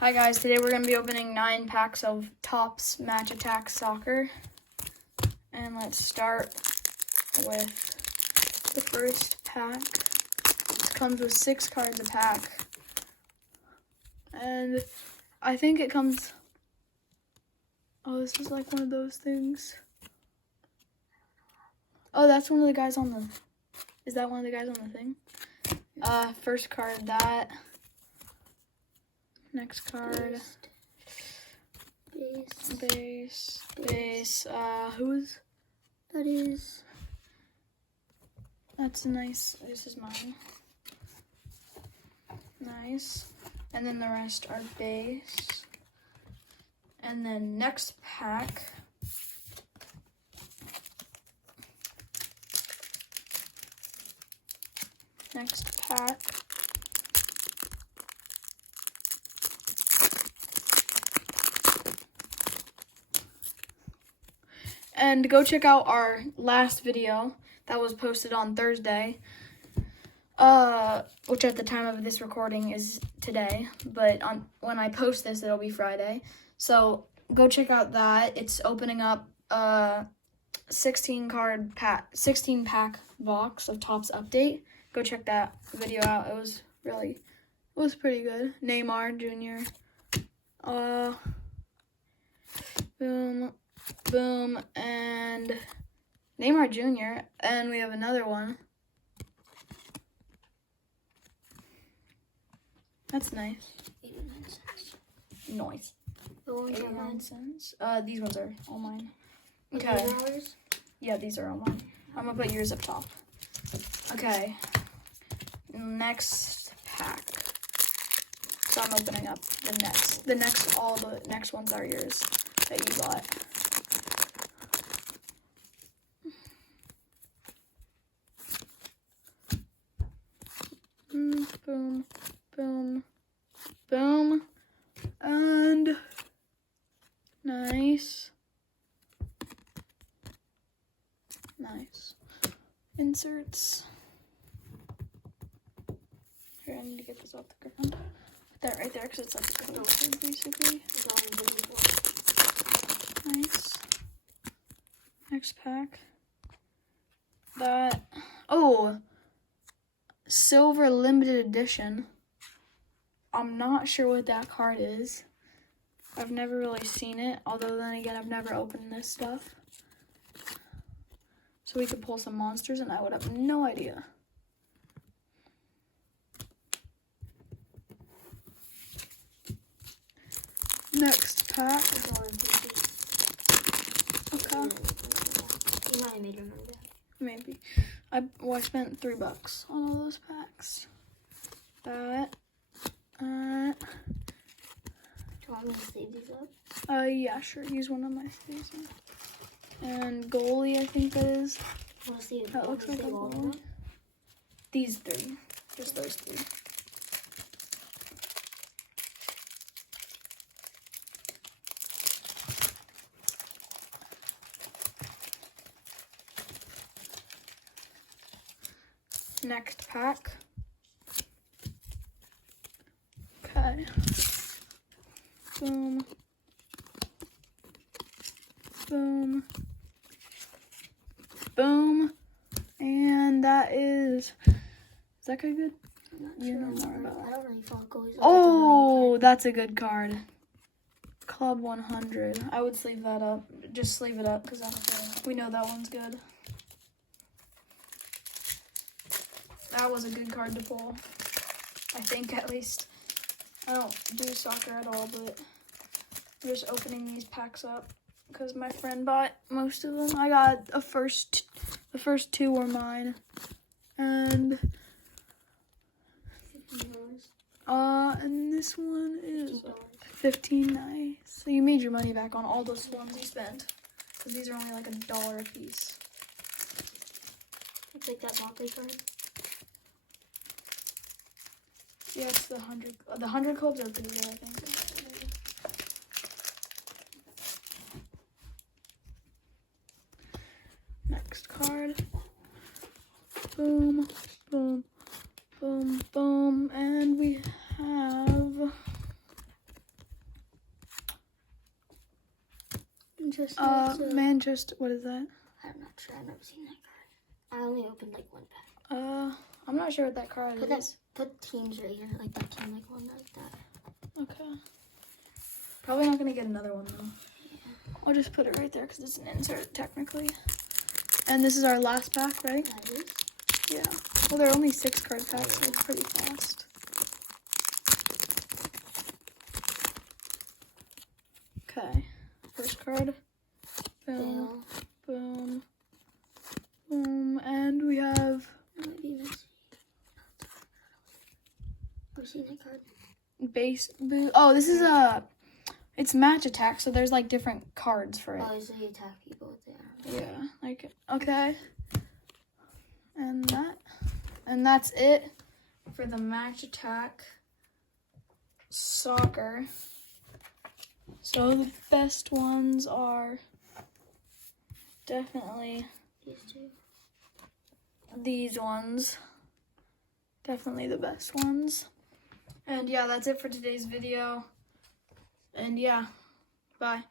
Hi guys, today we're going to be opening 9 packs of Topps Match Attax Soccer. And let's start with the first pack. This comes with 6 cards a pack. And I think it comes... Oh, this is like one of those things. Oh, that's one of the guys on the... Is that one of the guys on the thing? First card, that. Next card. Base. Who's? That is. That's nice. This is mine. Nice. And then the rest are base. And then next pack. Next pack. And go check out our last video that was posted on Thursday, which at the time of this recording is today, but when I post this, it'll be Friday. So go check out that. It's opening up 16 pack box of Topps Update. Go check that video out. It was pretty good. Neymar Jr. Boom, and Neymar Jr. And we have another one. That's nice. 89 cents. Nice. The ones are 89 mine. cents. These ones are all mine. These Okay. are ours? Yeah, these are all mine. I'm gonna put yours up top. Okay. Next pack. So I'm opening up all the next ones are yours that you got. Boom, boom, boom, and nice. Inserts. Here, I need to get this off the ground. Put that right there because it's like a coaster, basically. Nice. Next pack. Silver limited edition. I'm not sure what that card is. I've never really seen it, although then again, I've never opened this stuff. So we could pull some monsters and I would have no idea. Next pack. Okay. You might have made remember that. Maybe. I spent $3 on all those packs. That. Do you want me to save these up? Yeah, sure. Use one of my stays. And goalie, I think that is. Want to see That looks like a all of goalie. them? These 3. Just those 3. Next pack. Okay. Boom. Boom. Boom. And that is that guy good? I'm not You sure. know more about I don't really follow goalies. Oh, that's a good card. Club 100. I would sleeve that up. Just sleeve it up because we know that one's good. That was a good card to pull. I think, at least. I don't do soccer at all, but I'm just opening these packs up because my friend bought most of them. I got the first 2 were mine. And and this one is $15. Nice. So you made your money back on all those ones you spent. Because these are only like $1 a piece. I'll take that Barkley card. Yeah, it's the 100. The 100 clubs are pretty good, I think. Next card. Boom, boom, boom, boom, and we have Manchester. Manchester. What is that? I'm not sure. I've never seen that card. I only opened like one pack. I'm not sure what that card is. Put teams right here, like that team, like one like that. Okay. Probably not gonna get another one though. Yeah. I'll just put it right there because it's an insert technically. And this is our last pack, right? That is. Yeah. Well, there are only 6 card packs, so it's pretty fast. Okay. First card. Boom. Bale. Boom. Boom. And we have Might be messy. Have you seen that card? base boot. Oh, this is it's match attack, so there's like different cards for it. Oh, so you attack people with there. Yeah, like, okay. And that's it for the match attack soccer. So the best ones are definitely These two. these ones. Definitely the best ones. And yeah, that's it for today's video. And yeah, bye.